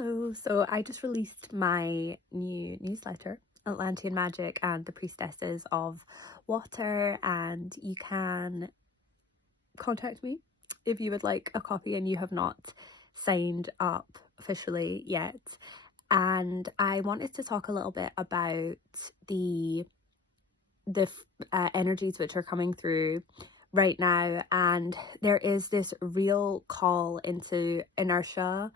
Hello, so I just released my new newsletter, Atlantean Magic and the Priestesses of Water, and you can contact me if you would like a copy and you have not signed up officially yet. And I wanted to talk a little bit about the energies which are coming through right now, and there is this real call into inertia,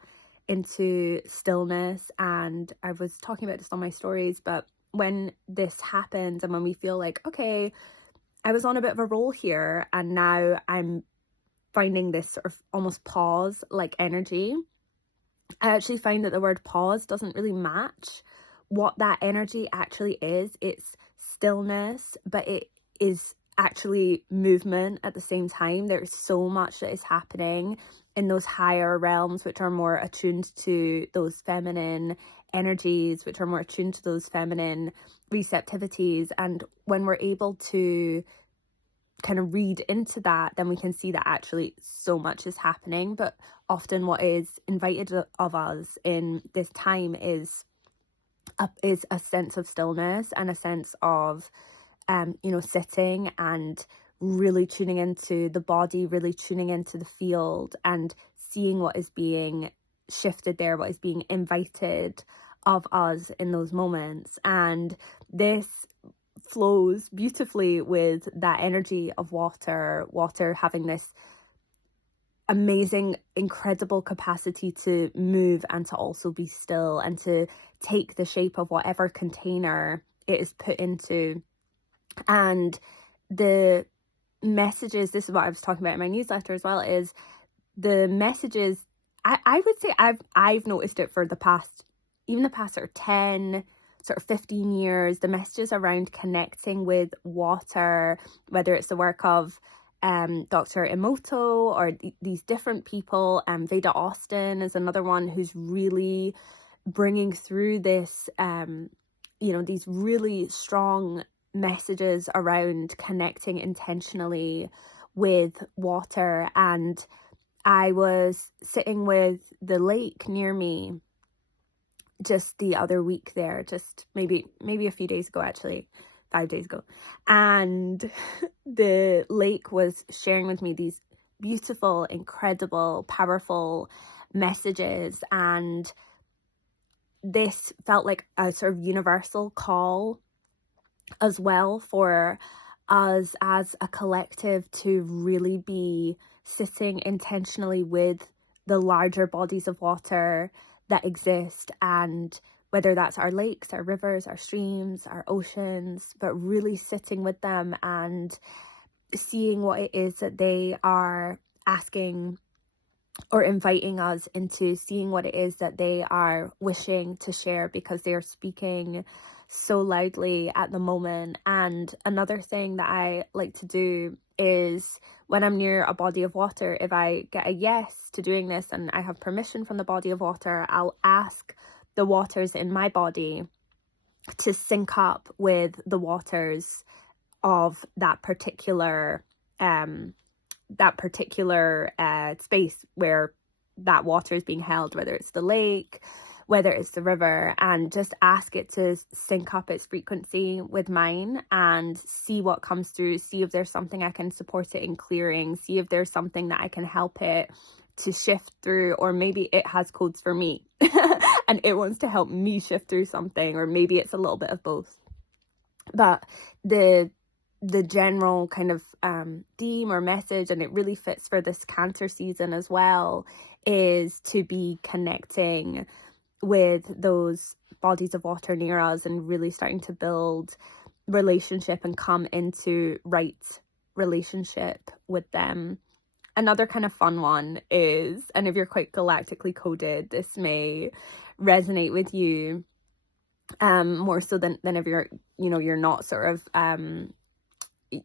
into stillness. And I was talking about this on my stories, but when this happens and when we feel like, okay, I was on a bit of a roll here and now I'm finding this sort of almost pause like energy, I actually find that the word pause doesn't really match what that energy actually is. It's stillness, but it is actually movement at the same time. There's so much that is happening in those higher realms, which are more attuned to those feminine energies, which are more attuned to those feminine receptivities. And when we're able to kind of read into that, then we can see that actually so much is happening. But often what is invited of us in this time is a sense of stillness and a sense of sitting and really tuning into the body, really tuning into the field and seeing what is being shifted there, what is being invited of us in those moments. And this flows beautifully with that energy of water having this amazing, incredible capacity to move and to also be still and to take the shape of whatever container it is put into. And the messages, this is what I was talking about in my newsletter as well, is the messages, I would say I've noticed it for the past sort of 10, sort of 15 years, the messages around connecting with water, whether it's the work of Dr. Emoto or these different people. Veda Austin is another one who's really bringing through this, these really strong messages around connecting intentionally with water. And I was sitting with the lake near me just the other week there, just maybe a few days ago, actually 5 days ago, and the lake was sharing with me these beautiful, incredible, powerful messages. And this felt like a sort of universal call as well for us as a collective to really be sitting intentionally with the larger bodies of water that exist, and whether that's our lakes, our rivers, our streams, our oceans, but really sitting with them and seeing what it is that they are asking or inviting us into, seeing what it is that they are wishing to share because they are speaking so loudly at the moment. And another thing that I like to do is when I'm near a body of water, if I get a yes to doing this and I have permission from the body of water, I'll ask the waters in my body to sync up with the waters of that particular space where that water is being held, whether it's the lake, whether it's the river, and just ask it to sync up its frequency with mine and see what comes through, see if there's something I can support it in clearing, see if there's something that I can help it to shift through, or maybe it has codes for me and it wants to help me shift through something, or maybe it's a little bit of both. But the general kind of theme or message, and it really fits for this Cancer season as well, is to be connecting with those bodies of water near us and really starting to build relationship and come into right relationship with them. Another kind of fun one is, and if you're quite galactically coded, this may resonate with you more so than if you're not sort of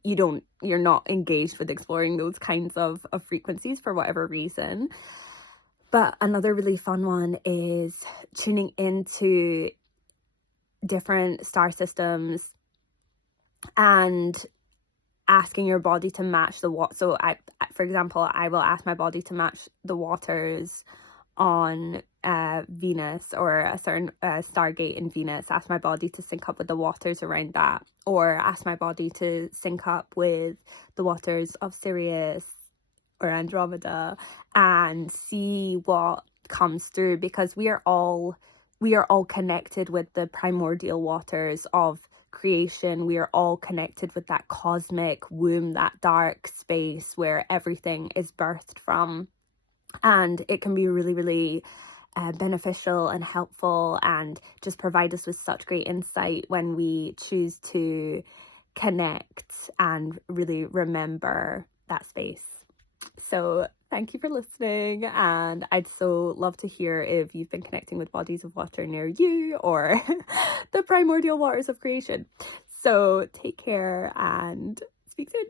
you're not engaged with exploring those kinds of frequencies for whatever reason. But another really fun one is tuning into different star systems and asking your body to match the water. So for example, I will ask my body to match the waters on Venus, or a certain stargate in Venus, ask my body to sync up with the waters around that, or ask my body to sync up with the waters of Sirius or Andromeda, and see what comes through, because we are all connected with the primordial waters of creation. We are all connected with that cosmic womb, that dark space where everything is birthed from. And it can be really, really beneficial and helpful, and just provide us with such great insight when we choose to connect and really remember that space. So thank you for listening, and I'd so love to hear if you've been connecting with bodies of water near you, or the primordial waters of creation. So take care and speak soon.